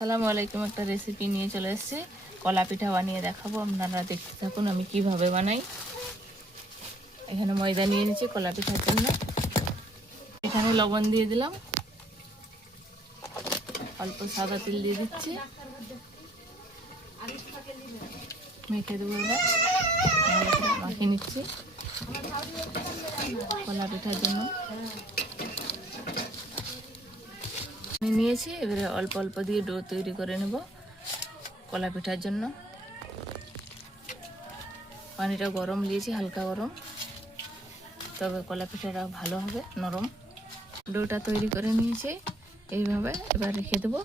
আসসালামু আলাইকুম। একটা রেসিপি নিয়ে চলে এসেছি, কলা পিঠা বানিয়ে দেখাবো। আপনারা দেখতে থাকুন আমি কিভাবে বানাই। এখানে ময়দা নিয়ে নিচ্ছি কলা পিঠার জন্য। এখানে লবণ দিয়ে দিলাম, অল্প সাদা তেল দিয়ে দিচ্ছি, মেখে দেবো। এবার ভালো করে মাখিয়ে নিচ্ছি কলা পিঠার জন্য। আমি নিয়েছি, এবারে অল্প অল্প দিয়ে ডো তৈরি করে নেব কলা পিঠার জন্য। পানিটা গরম দিয়েছি, হালকা গরম, তবে কলা পিঠাটা ভালো হবে, নরম। ডোটা তৈরি করে নিয়েছি এইভাবে। এবার রেখে দেবো।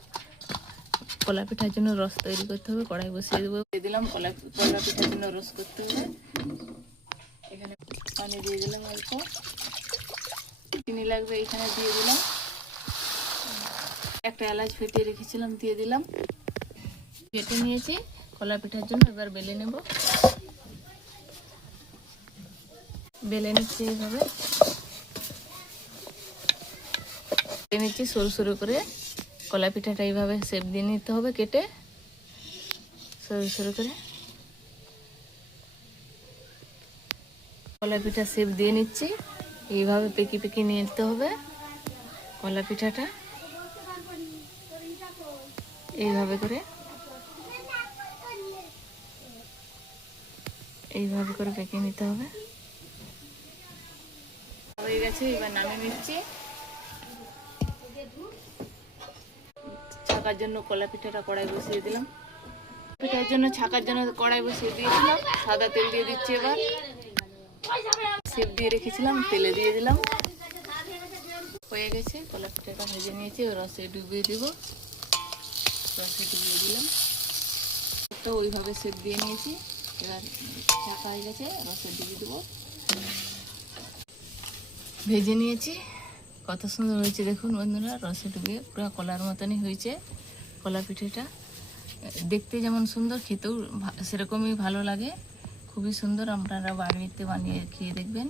কলা পিঠার জন্য রস তৈরি করতে হবে, কড়াই বসিয়ে দেবো। দিয়ে দিলাম কলা পিঠার জন্য রস করতে হবে। এখানে পানি দিয়ে দিলাম, অল্প চিনি লাগবে, এখানে দিয়ে দিলাম। একটা এলাচ ফেটিয়ে রেখেছিলাম, দিয়ে দিলাম। কেটে নিয়েছি কলা পিঠার জন্য। এবার বেলে নেব, বেলে নিচ্ছি এইভাবে। নিচ্ছি সরু সরু করে। কলা পিঠাটা এইভাবে শেপ দিয়ে নিতে হবে, কেটে সরু সরু করে। কলা পিঠা শেপ দিয়ে নিচ্ছি, এইভাবে পেকি পেকি নিয়ে নিতে হবে কলা পিঠাটা, এইভাবে করে পেকে নিতে হবে। হয়ে গেছে, এবার নামিয়ে নিচ্ছি। ছাকার জন্য কলা পিঠাটা কড়াই বসিয়ে দিলাম। পিঠার জন্য ছাকার জন্য কড়াই বসিয়ে দিয়েছিলাম, সাদা তেল দিয়ে দিচ্ছি। এবার শেপ দিয়ে রেখেছিলাম, তেলে দিয়ে দিলাম। হয়ে গেছে, কলা পিঠাটা ভেজে নিয়েছি, রসে ডুবিয়ে দিব। রসে ডুবিয়ে দিলাম, তো ওইভাবে শেপ দিয়ে নিয়েছি। এবার ছাকা হয়ে গেছে, রসে ডুবিয়ে দেবো। ভেজে নিয়েছি, কত সুন্দর হয়েছে দেখুন বন্ধুরা। রসে ডুবিয়ে পুরো কলার মতনই হয়েছে কলা পিঠাটা। দেখতে যেমন সুন্দর, খেতেও সেরকমই ভালো লাগে। খুবই সুন্দর, আপনারা বাড়িতে বানিয়ে খেয়ে দেখবেন,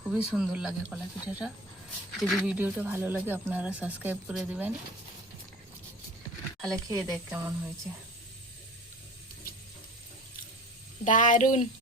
খুবই সুন্দর লাগে কলা পিঠাটা। যদি ভিডিওটা ভালো লাগে আপনারা সাবস্ক্রাইব করে দেবেন। তাহলে খেয়ে দেখ কেমন হয়েছে। দারুণ।